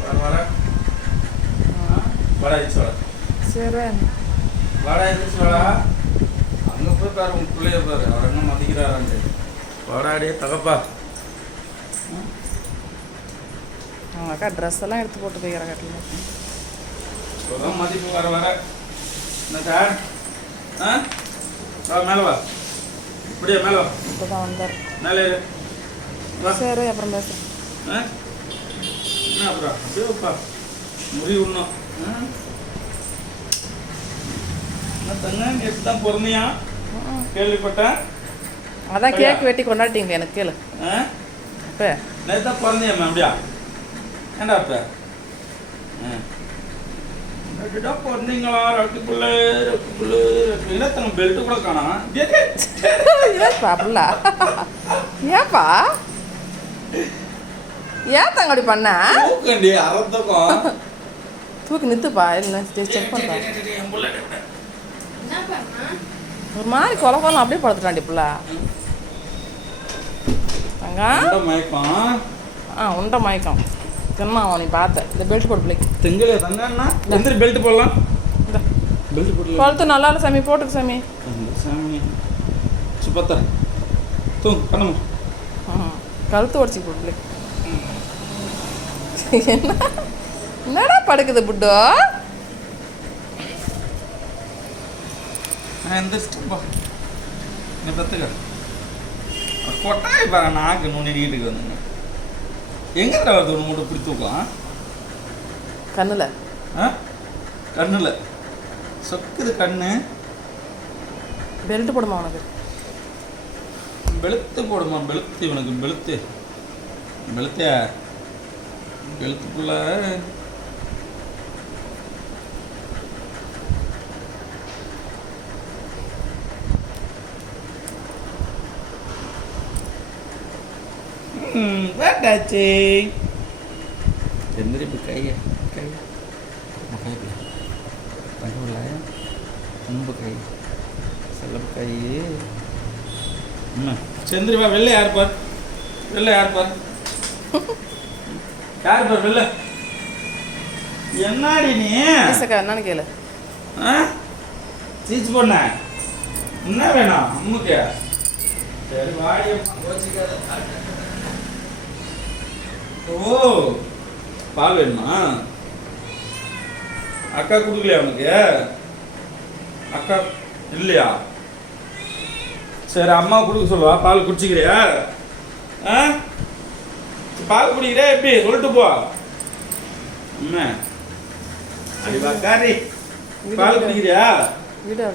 வர வர. வாடா எந்திரிச்சு வாடா. சரி வாடா அங்கே போய் பாரு உன் பிள்ளைய பாரு. அவர் என்ன மதிக்கிறாரான்ட்டு. வாடாடியே தகப்பா. அக்கா ட்ரெஸ் எல்லாம் எடுத்து போட்டு போய்க்கிற கட்டில் இப்போதான் மதிப்பு வர வர. என்ன சார்? ஆ? வா மேலே வா. இப்படியே மேலே வா. இப்போ தான் வந்தார் மேலே சரி அப்புறம் பேசுகிறேன் ஆ? என்ன அப்புறம்? அப்படியே வைப்பா முறி விடணும் ஆ? என்ன தங்க? நேற்று தான் கேள்விப்பட்டேன்? அதான் கேக் வெட்டி கொண்டாட்டிங்க எனக்கு கேளு. இப்போ நேற்று தான் பிறந்தியாம்மா அப்படியா? ஏண்டா ரெண்டுடா பிறந்தீங்களா ரெட்டுக்குள்ள ரெட்டுக்குள்ள ரெட்டுக்குள்ள தங்க பெல்ட் கூட காணாம் ஏப்பா அப்படிலாம். ஏப்பா ஏன் தங்க அப்படி பண்ண? தூக்கண்டி அறத்துக்கும் தூக்கி நிறுத்துப்பா இல்லை செக் பண்ணுறா ஒரு மாதிரி கொல கொலம் அப்படியே படுத்துட்டாண்டி புள்ள. தங்கா? மயக்கம். ஆ உண்டை மயக்கம். சொன்னா அவன் நீ பார்த்த. இந்த பெல்ட் போட்டு பிள்ளைக்கு. திங்களே தங்கன்னா எந்திரி பெல்ட் போடலாம். இந்த பெல்ட் போடலாம் கொளுத்து நல்லா இல்லை சாமி போட்டுக்கு சாமி. சாமி. சுப்பத்தா தூ பண்ணமா கழுத்து உடச்சி போட்டு பிள்ளைக்கு. என்ன? என்னடா படுக்குது புட்டோ? கொட்டாய் பாரு நாக்கு நுண்ணி வீட்டுக்கு வந்துங்க. எங்க வருது ஒன்று மட்டும் இப்படி தூக்கம் கண்ணில். ஆ? கண்ணுல. சொக்குது கண்ணு. பெல்ட் போடுமா உனக்கு? வெளுத்து போடுமா வெளுத்து இவனுக்கு வெளுத்து வெளுத்தியா வெளுத்துக்குள்ள ம், வேண்டாச்சு எந்திரிப்பு கைய கை தகவல தும்பு கை. செல்லப்பு கை. ம் செந்திரி வா வெளில யார் பார் வெளில யார் பார் யார் பார் வெளில என்னாடி நீ? ஈசக்கா என்னன்னு கேளு. ஆ? சீச்சு பொண்ண என்ன வேணும் அம்முக்கு சரி வாடி ஓ பால் வேணுமா? அக்கா கொடுக்கலையா உனக்கு? அக்கா இல்லையா? சரி அம்மா கொடுக்க சொல்லுவா. பால் குடிச்சிக்கிறியா? ஆ? பால் குடிக்கிறியா எப்படி? சொல்லிட்டு போ. அம்மா அடி வாக்காரி பால் குடிக்கிறியா வீடு.